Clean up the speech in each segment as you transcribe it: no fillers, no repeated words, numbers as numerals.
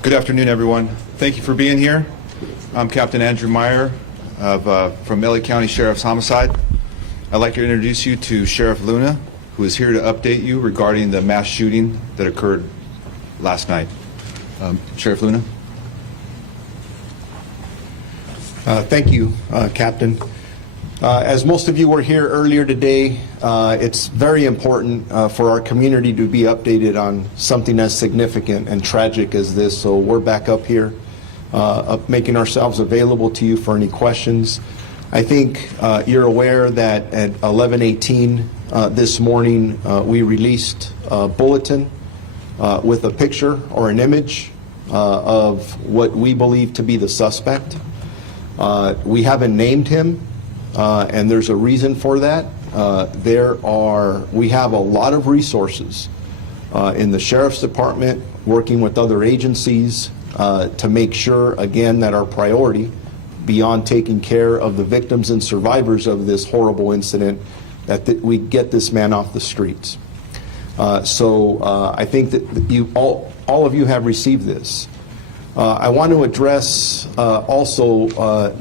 Good afternoon, everyone. Thank you for being here. I'm Captain Andrew Meyer from LA County Sheriff's Homicide. I'd like to introduce you to Sheriff Luna, who is here to update you regarding the mass shooting that occurred last night. Sheriff Luna. Thank you, Captain. As most of you were here earlier today, it's very important for our community to be updated on something as significant and tragic as this. So we're back up here, making ourselves available to you for any questions. I think you're aware that at 11:18 this morning, we released a bulletin with a picture or an image of what we believe to be the suspect. We haven't named him. And there's a reason for that. We have a lot of resources in the Sheriff's Department working with other agencies to make sure, again, that our priority, beyond taking care of the victims and survivors of this horrible incident, that we get this man off the streets. So I think that all of you have received this. I want to address also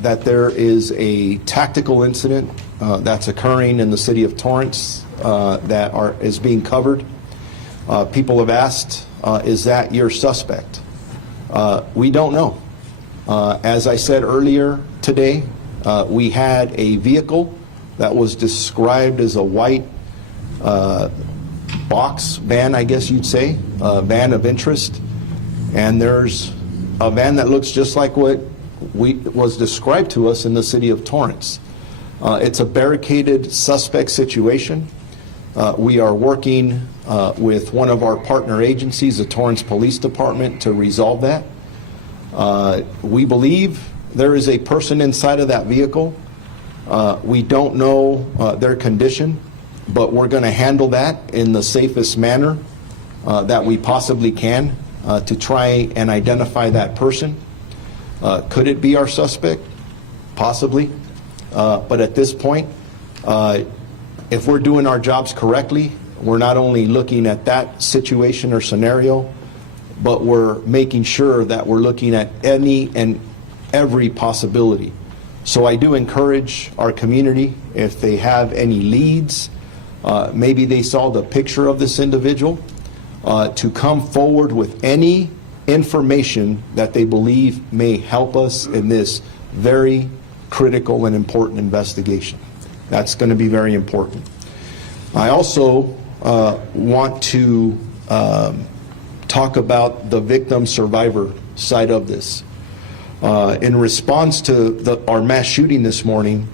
that there is a tactical incident that's occurring in the city of Torrance that is being covered. People have asked, is that your suspect? We don't know. As I said earlier today, we had a vehicle that was described as a white box van, I guess you'd say, a van of interest, and there's a van that looks just like what was described to us in the city of Torrance. It's a barricaded suspect situation. We are working with one of our partner agencies, the Torrance Police Department, to resolve that. We believe there is a person inside of that vehicle. We don't know their condition, but we're going to handle that in the safest manner that we possibly can. To try and identify that person. Could it be our suspect? Possibly. But at this point, if we're doing our jobs correctly, we're not only looking at that situation or scenario, but we're making sure that we're looking at any and every possibility. So I do encourage our community, if they have any leads, maybe they saw the picture of this individual, to come forward with any information that they believe may help us in this very critical and important investigation. That's going to be very important. I also want to talk about the victim-survivor side of this. In response to our mass shooting this morning,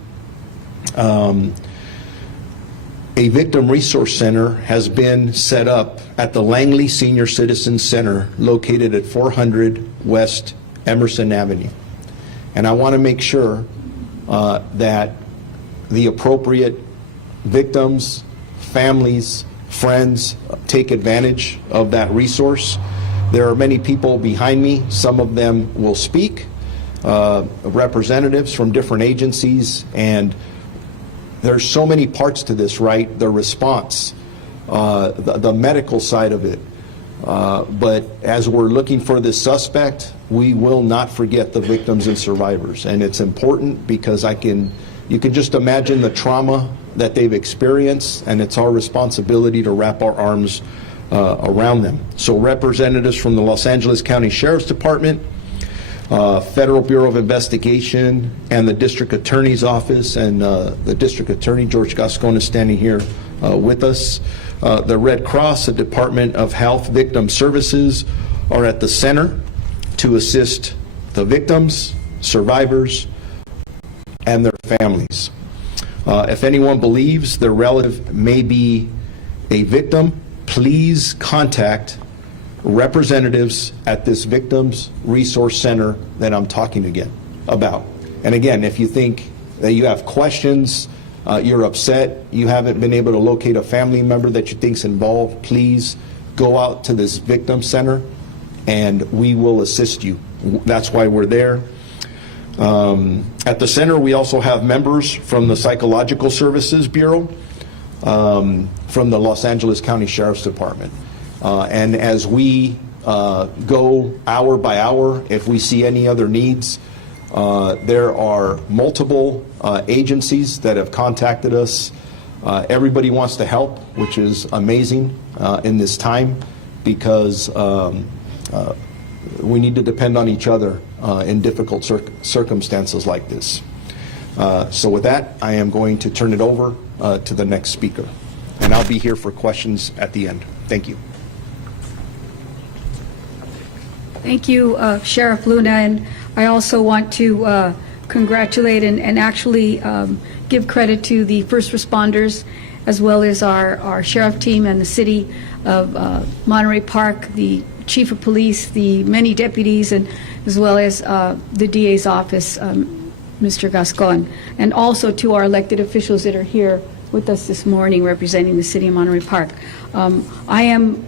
a victim resource center has been set up at the Langley Senior Citizen Center located at 400 West Emerson Avenue. And I want to make sure that the appropriate victims, families, friends take advantage of that resource. There are many people behind me. Some of them will speak, representatives from different agencies, and there's so many parts to this, right? The response, the medical side of it, But as we're looking for this suspect, we will not forget the victims and survivors. And it's important because you can just imagine the trauma that they've experienced, and it's our responsibility to wrap our arms around them. So representatives from the Los Angeles County Sheriff's Department, Federal Bureau of Investigation, and the District Attorney's Office, and the District Attorney, George Gascon, is standing here with us. The Red Cross, the Department of Health Victim Services are at the center to assist the victims, survivors, and their families. If anyone believes their relative may be a victim, please contact representatives at this Victims Resource Center that I'm talking about. And again, if you think that you have questions, you're upset, you haven't been able to locate a family member that you think's involved, please go out to this Victim Center and we will assist you. That's why we're there. At the center, we also have members from the Psychological Services Bureau, from the Los Angeles County Sheriff's Department. And as we go hour by hour, if we see any other needs, there are multiple agencies that have contacted us. Everybody wants to help, which is amazing in this time, because we need to depend on each other in difficult circumstances like this. So with that, I am going to turn it over to the next speaker, and I'll be here for questions at the end. Thank you. Thank you, Sheriff Luna, and I also want to congratulate and actually give credit to the first responders, as well as our sheriff team and the city of Monterey Park, the chief of police, the many deputies, and as well as the DA's office, Mr. Gascon, and also to our elected officials that are here with us this morning representing the city of Monterey Park. I am,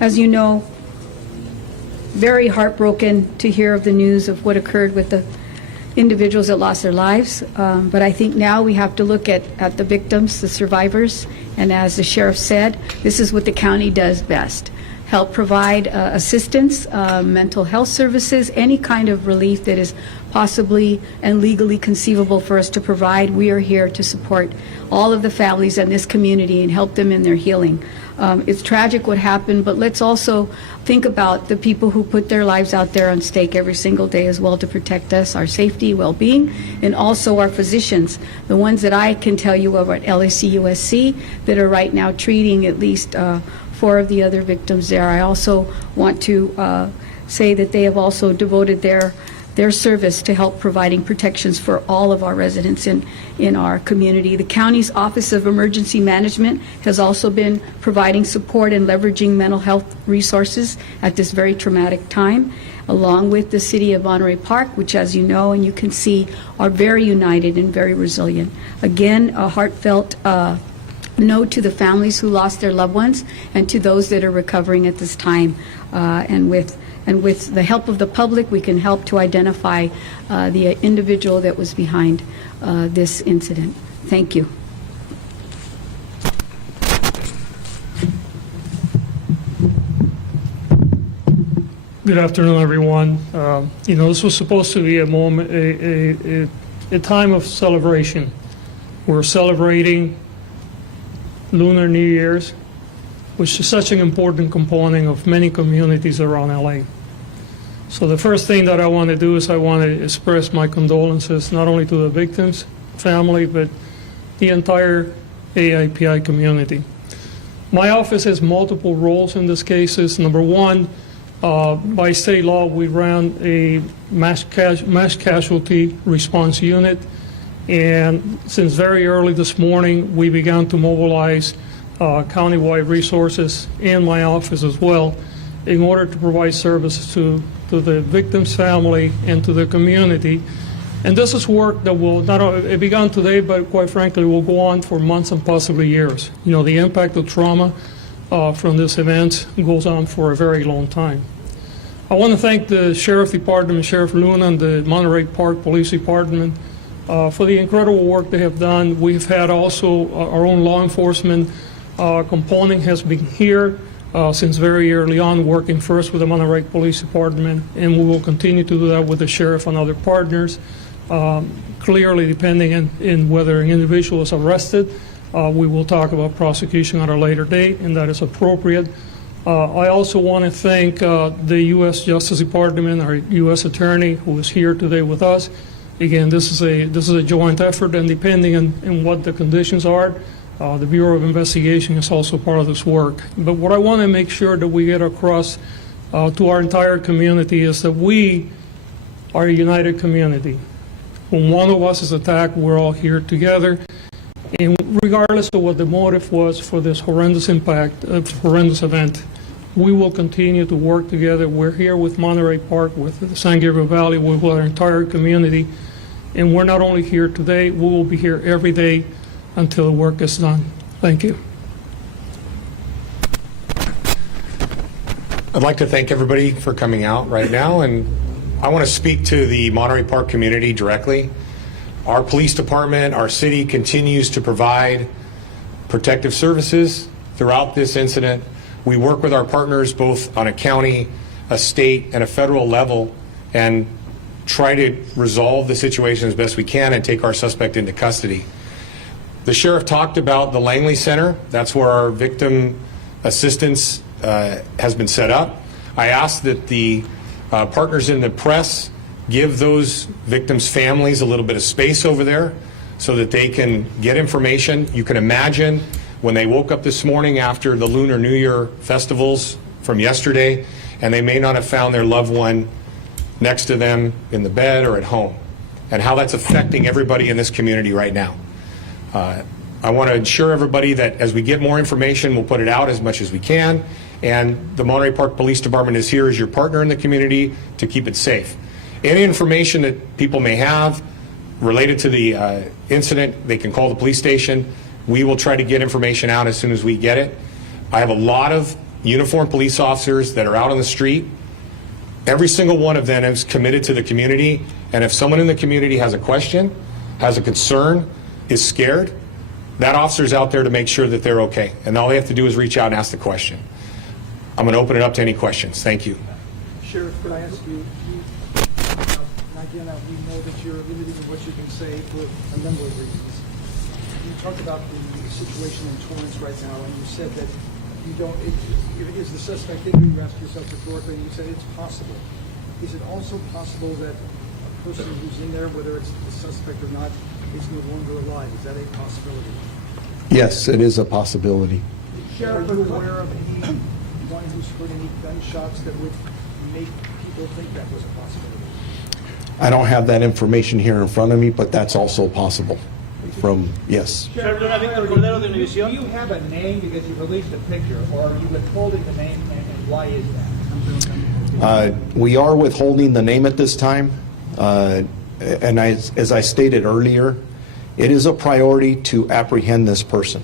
as you know, very heartbroken to hear of the news of what occurred with the individuals that lost their lives. But I think now we have to look at the victims, the survivors, and as the sheriff said, this is what the county does best. Help provide assistance, mental health services, any kind of relief that is possibly and legally conceivable for us to provide. We are here to support all of the families in this community and help them in their healing. It's tragic what happened, but let's also think about the people who put their lives out there on stake every single day as well to protect us, our safety, well-being, and also our physicians, the ones that I can tell you of at LAC-USC that are right now treating at least 4 of the other victims there. I also want to say that they have also devoted their service to help providing protections for all of our residents in our community. The county's Office of Emergency Management has also been providing support and leveraging mental health resources at this very traumatic time, along with the city of Monterey Park, which, as you know and you can see, are very united and very resilient. Again, a heartfelt note to the families who lost their loved ones and to those that are recovering at this time. And with the help of the public, we can help to identify the individual that was behind this incident. Thank you. Good afternoon, everyone. This was supposed to be a moment, a time of celebration. We're celebrating Lunar New Year's, which is such an important component of many communities around LA. So the first thing that I want to do is I want to express my condolences not only to the victims' family, but the entire AIPI community. My office has multiple roles in these cases. Number one, by state law, we ran a mass casualty response unit, and since very early this morning, we began to mobilize countywide resources in my office as well in order to provide services to the victim's family and to the community. And this is work that will not only, it began today, but quite frankly will go on for months and possibly years. The impact of trauma from this event goes on for a very long time. I want to thank the Sheriff Department, Sheriff Luna, and the Monterey Park Police Department for the incredible work they have done. We've had also our own law enforcement component has been here since very early on, working first with the Monterey Police Department, and we will continue to do that with the sheriff and other partners. Clearly, depending in whether an individual is arrested, we will talk about prosecution at a later date, and that is appropriate. I also want to thank the U.S. Justice Department, our U.S. Attorney, who is here today with us. Again, this is a joint effort, and depending on what the conditions are, the Bureau of Investigation is also part of this work. But what I want to make sure that we get across to our entire community is that we are a united community. When one of us is attacked, we're all here together. And regardless of what the motive was for this horrendous event, we will continue to work together. We're here with Monterey Park, with the San Gabriel Valley, with our entire community. And we're not only here today, we will be here every day until the work is done. Thank you. I'd like to thank everybody for coming out right now, and I want to speak to the Monterey Park community directly. Our police department, our city continues to provide protective services throughout this incident. We work with our partners both on a county, a state, and a federal level and try to resolve the situation as best we can and take our suspect into custody. The sheriff talked about the Langley Center. That's where our victim assistance has been set up. I asked that the partners in the press give those victims' families a little bit of space over there so that they can get information. You can imagine when they woke up this morning after the Lunar New Year festivals from yesterday, and they may not have found their loved one next to them in the bed or at home, and how that's affecting everybody in this community right now. I want to assure everybody that as we get more information, we'll put it out as much as we can, and the Monterey Park Police Department is here as your partner in the community to keep it safe. Any information that people may have related to the incident, they can call the police station. We will try to get information out as soon as we get it. I have a lot of uniformed police officers that are out on the street. Every single one of them is committed to the community, and if someone in the community has a question, has a concern, is scared, that officer's out there to make sure that they're okay, and all they have to do is reach out and ask the question. I'm going to open it up to any questions. Thank you. Sheriff, could I ask you, again, we know that you're limited in what you can say for a number of reasons. You talked about the situation in Torrance right now, and you said that you don't, is the suspect in? You asked yourself rhetorically, and you said it's possible. Is it also possible that a person who's in there, whether it's the suspect or not, is no longer alive? Is that a possibility? Yes, it is a possibility. Sheriff, are you aware of anyone who's heard any gunshots that would make people think that was a possibility? I don't have that information here in front of me, but that's also possible. Yes. Do you have a name because you released a picture, or are you withholding the name, and why is that? We are withholding the name at this time. And as I stated earlier, it is a priority to apprehend this person.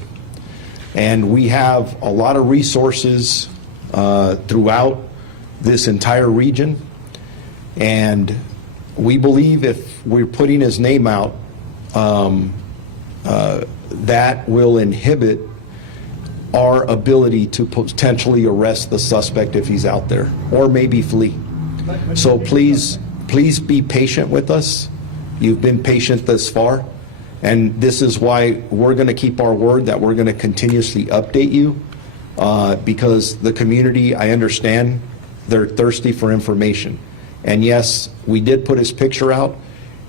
And we have a lot of resources throughout this entire region. And we believe if we're putting his name out, that will inhibit our ability to potentially arrest the suspect if he's out there, or maybe flee. So please be patient with us. You've been patient thus far, and this is why we're going to keep our word that we're going to continuously update you, because the community, I understand, they're thirsty for information. And yes, we did put his picture out,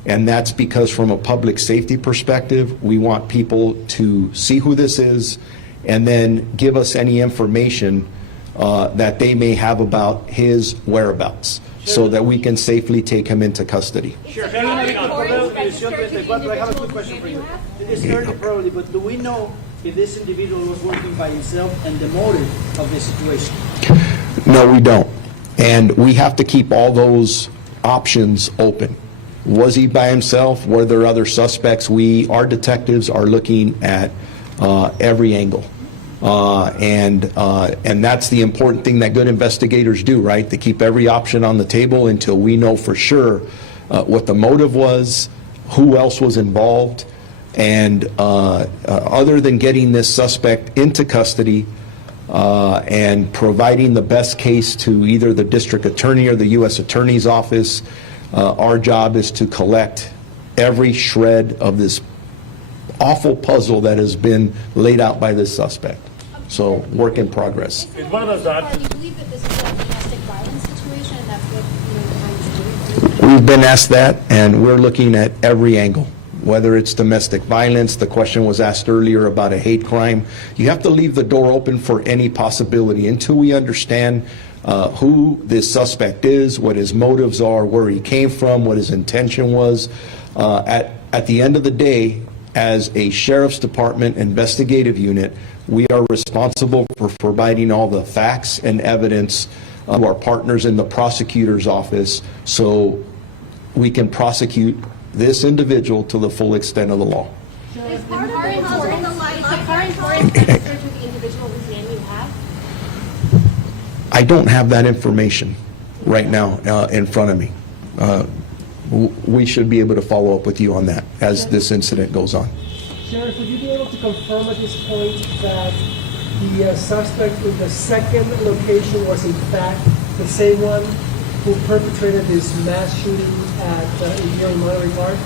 and that's because from a public safety perspective, we want people to see who this is and then give us any information that they may have about his whereabouts so that we can safely take him into custody. Sure. I have a quick question for you. It's early probably, but do we know if this individual was working by himself and the motive of the situation? No, we don't. And we have to keep all those options open. Was he by himself? Were there other suspects? Our detectives are looking at every angle. And that's the important thing that good investigators do, right? To keep every option on the table until we know for sure what the motive was, who else was involved, and other than getting this suspect into custody, and providing the best case to either the district attorney or the U.S. Attorney's Office. Our job is to collect every shred of this awful puzzle that has been laid out by this suspect. So, work in progress. It's one of those odd. You believe that this is a domestic violence situation, and that's what you're trying to do? We've been asked that, and we're looking at every angle, whether it's domestic violence. The question was asked earlier about a hate crime. You have to leave the door open for any possibility until we understand who this suspect is, what his motives are, where he came from, what his intention was. At the end of the day, as a sheriff's department investigative unit, we are responsible for providing all the facts and evidence to our partners in the prosecutor's office so we can prosecute this individual to the full extent of the law. Is part of the puzzle the current warrant registered to the individual whose name you have? I don't have that information right now in front of me. We should be able to follow up with you on that as this incident goes on. Sheriff, would you be able to confirm at this point that the suspect in the second location was in fact the same one who perpetrated this mass shooting at Monterey Park?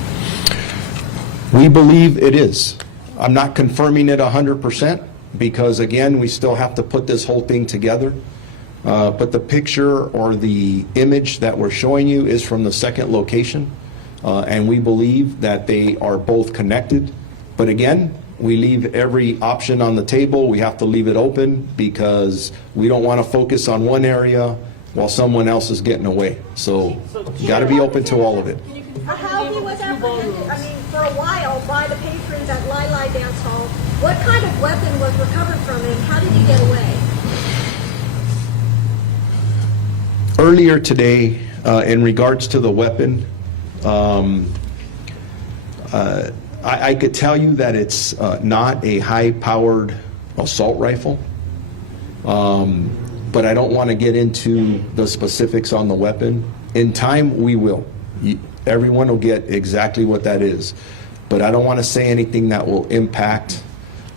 We believe it is. I'm not confirming it 100% because, again, we still have to put this whole thing together. But the picture or the image that we're showing you is from the second location, and we believe that they are both connected. But again, we leave every option on the table. We have to leave it open because we don't want to focus on one area while someone else is getting away. So you got to be open to all of it. How he was apprehended, I mean, for a while by the patrons at Lai Dance Hall. What kind of weapon was recovered from him? How did he get away? Earlier today, in regards to the weapon, I could tell you that it's not a high-powered assault rifle, but I don't want to get into the specifics on the weapon. In time, we will. Everyone will get exactly what that is, but I don't want to say anything that will impact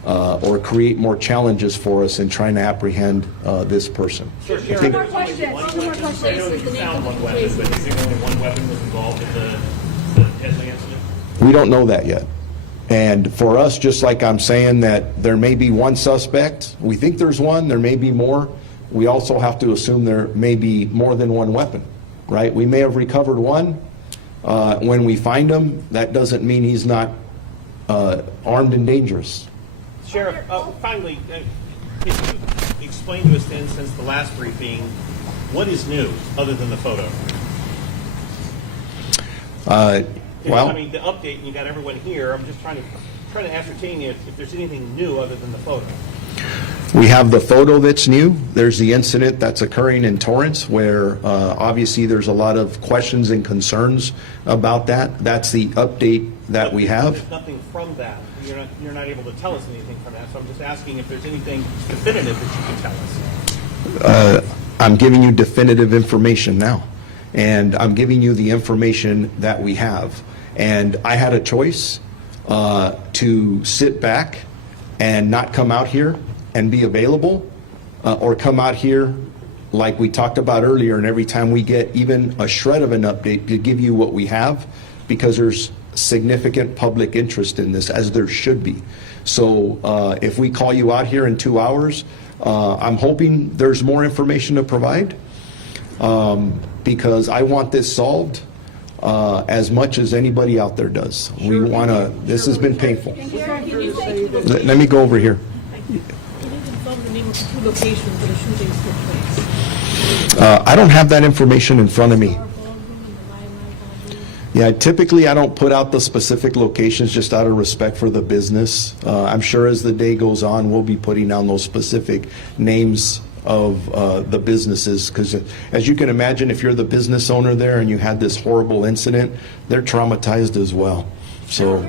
or create more challenges for us in trying to apprehend this person. Sure. One more question. One more question. I know that you found one weapon, but you think only one weapon was involved in the deadly incident? We don't know that yet. And for us, just like I'm saying that there may be one suspect, we think there's one, there may be more, we also have to assume there may be more than one weapon, right? We may have recovered one. When we find him, that doesn't mean he's not armed and dangerous. Sheriff, finally, can you explain to us then, since the last briefing, what is new other than the photo? Well, I mean, the update, and you got everyone here. I'm just trying to ascertain if there's anything new other than the photo. we have the photo that's new. There's the incident that's occurring in Torrance where obviously there's a lot of questions and concerns about that. That's the update that we have. There's nothing from that. You're not able to tell us anything from that. So I'm just asking if there's anything definitive that you can tell us. I'm giving you definitive information now, and I'm giving you the information that we have. And I had a choice to sit back and not come out here and be available, or come out here like we talked about earlier, and every time we get even a shred of an update to give you what we have, because there's significant public interest in this, as there should be. So if we call you out here in 2 hours, I'm hoping there's more information to provide, because I want this solved as much as anybody out there does. We want to, this has been painful. Let me go over here. I don't have that information in front of me. Yeah, typically I don't put out the specific locations just out of respect for the business. I'm sure as the day goes on, we'll be putting down those specific names of the businesses, because as you can imagine, if you're the business owner there and you had this horrible incident, they're traumatized as well. So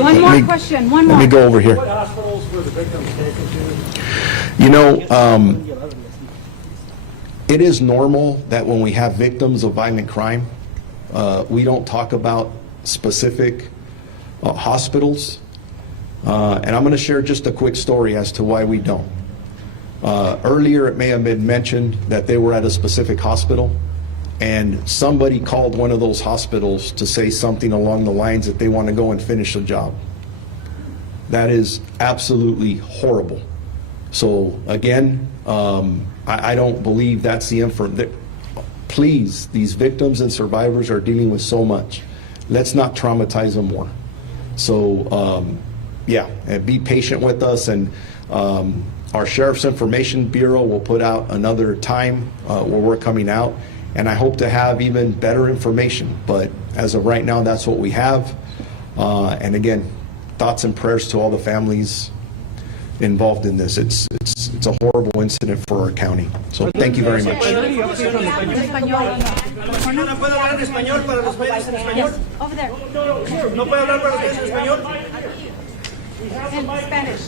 One more question, one more. let me go over here. What hospitals were the victims taken to? You know, it is normal that when we have victims of violent crime, we don't talk about specific hospitals. And I'm going to share just a quick story as to why we don't. Earlier, it may have been mentioned that they were at a specific hospital, and somebody called one of those hospitals to say something along the lines that they want to go and finish the job. That is absolutely horrible. So again, I don't believe that's the inference. Please, these victims and survivors are dealing with so much. Let's not traumatize them more. So yeah, and be patient with us, and our Sheriff's Information Bureau will put out another time where we're coming out, and I hope to have even better information. But as of right now, that's what we have. And again, thoughts and prayers to all the families involved in this. It's a horrible incident for our county. So thank you very much. Over there. No puede hablar para los medios en español. In Spanish.